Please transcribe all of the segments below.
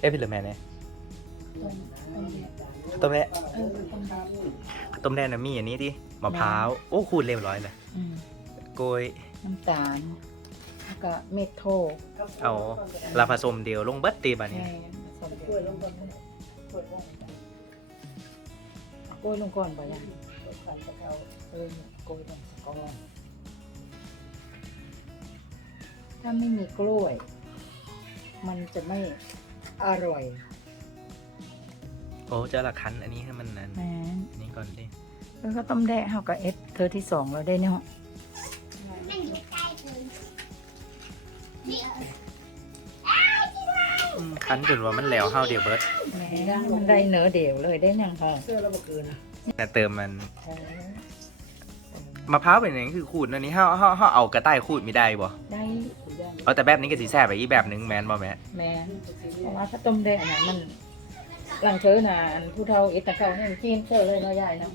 เอ้ยพี่เหลือแม่เนี่ยต้มต้มแดดต้มแร่เออต้มแดดต้มแร่นะมีอันนี้ดิมะพร้าวโอ้ขูดเรียบร้อยเลยอืมโกยน้ำตาลแล้วก็เม็ดโทเอาลาผสมเดียวลงเบิดตีบานี้แม่ผสมกล้วยลงก่อนกล้วยลงกล้วยลงก่อนป่ะยังเออกล้วยลงก่อนถ้าไม่มีกล้วย มันจะไม่ อร่อยโอ้เจะละคันอันนี้ให้มันนั้นแหมอันนี่ก่อนดิแล้วก็ต้มแดะเฮากับเอสเธอที่สองเราได้เนาะอืมคันจนว่ามันแล้วเฮาเดียวเบิดแหมมันได้เนื้อเดียวเลยได้ยังพอแต่เติมมันเออมะพร้าวเป็นอย่างนี้คือขูดอันนี้เฮาเฮาเฮาเอากระต่ายขูดไม่ได้บ่ได้ เอาแต่แบบนี้ก็สิแซ่บไปอีกแบบหนึงแม่นบ่แม่แม่เพราะว่าถ้าต้มแดะน่ะมันหลังเธอน่ะอันผู้เฒ่าเอสตะเก่าให้มันจิ้มเธอเลยเนาะยายเนาะ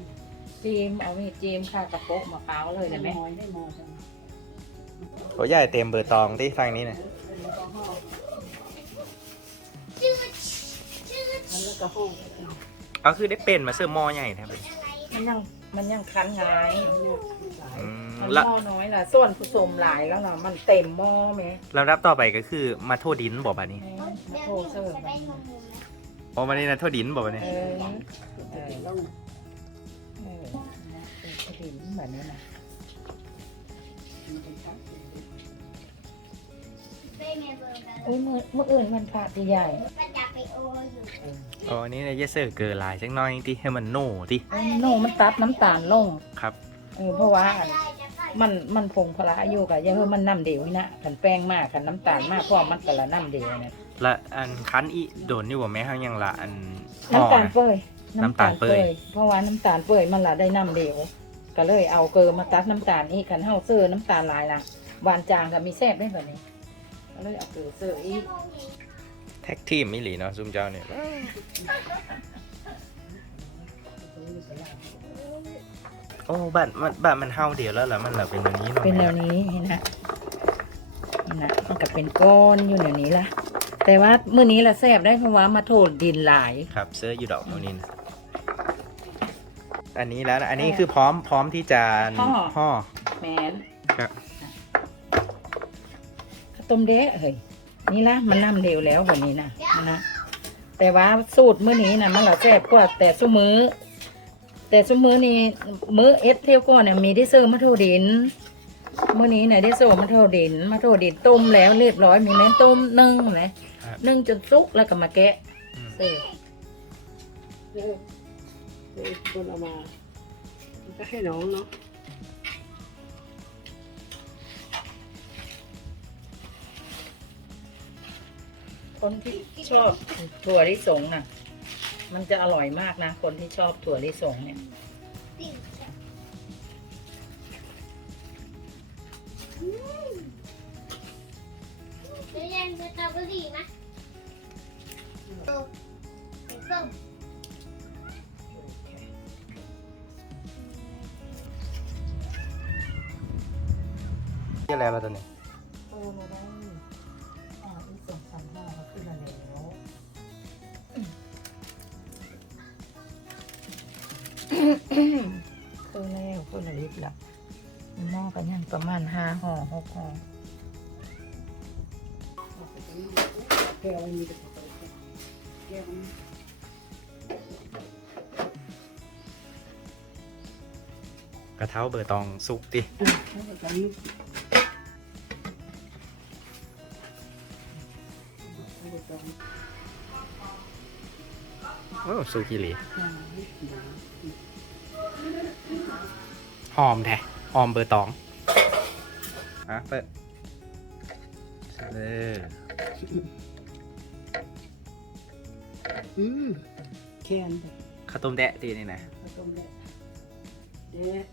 จิ้มเอามีดจิ้มข้าวกระโปะมะพร้าวเลยได้ไหมโอ้ยายเต็มเบอร์ตองที่ฟังนี้น่ะแล้วก็ห้องก็คือได้เป็นมาเสื้อหม้อใหญ่แท้เลยมันยัง มันยังคันไงอืมมันแล้วหม้อน้อยล่ะส่วนผสมหลายแล้วล่ะมันเต็มหม้อไหมแล้วรับต่อไปก็คือมาโทษดินบ่บัดนี้แม่มาโทรเสิร์ฟมันอ๋อมานี่นะโทษดินบ่บัดนี้เออเออเออนะเป็นกระดิ่งแบบนี้นะโอ้ยมือมืออื่นมันพระที่ใหญ่ อ๋ออันนี้เนี่ยเยสเซอร์เกินหลายจังน้อยติให้มันโน่ติไอ้โน่มันตัดน้ำตาลลงครับ เออเพราะว่า มันมันพงพละอยู่กับยังเพิ่มันน้ำเดียวนี่นะขันแป้งมากขันน้ำตาลมากเพราะมันแต่ละน้ำเดียวเนี่ยและอันคันอีโดนอยู่บ่แม่เฮายังละอันห่อน้ำตาลนะ เปื่อยน้ำตาลเปื่อย เพราะว่าน้ำตาลเปื่อยมันละได้น้ำเดียวก็เลยเอาเกลือมาตัดน้ำตาลอีกขันเฮาเสื้อน้ำตาลหลายละหวานจางกับมีแซ่บได้แบบนี้ก็เลยเอาเกลือเสื้ออีก แท็กทีมมิหลีเนาะซุมเจ้าเนี่ยโอ้บ้านมันบ้านมันเฮาเดียวแล้วล่ะมันล่ะเป็นแบบนี้เนาะเป็นแนวนี้เห็นนะเห็นนะมันก็เป็นก้อนอยู่แนวนี้ละแต่ว่ามื้อนี้ละแซ่บได้เพราะว่ามาโทษดินหลายครับเสื้ออยู่ดอกเอานี่นะอันนี้แล้วนะอันนี้คือพร้อมพร้อมที่จะห่อห่อแมนครับข้าวต้มเดะเฮ้ย นี่ละมันน้ำเร็วแล้ววันนี้นะนะแต่ว่าสูตรมื้อนี้นะมันละแซ่บกว่าแต่ซุมื้อแต่ซุมื้อนี้มื้อเอสเที่ยวก่อนเนี่ยมีได้ซื้อมาโทดินมื้อนี้เนี่ยได้ซื้อมาโทดินมาโทดินต้มแล้วเรียบร้อยมีแม่นต้มนึ่งนะครับนึ่งจนสุกแล้วก็มาแกะอืมเออเออเออคนเอามามันก็ให้น้องเนาะ คนที่ชอบถั่วลิสงน่ะ มันจะอร่อยมากนะ คนที่ชอบถั่วลิสงเนี่ยจะยังสตรอเบอรี่ไหมโอ้ส้มเรียกอะไรแล้วตอน เคือแล้วคนละลิตรละหม้อกันยังประมาณห้าห่อหกห่อแก้วมีแก้วกระเท้าเบอร์ตองสุกติแล้วก็ตอนนี้โอ้สุกิริอ่ หอมแท้หอมเบอร์ตองอะเปิดเอออืมแค่นไปข้าวต้มแดะตีนี่นะข้าวต้มแดดเด็ด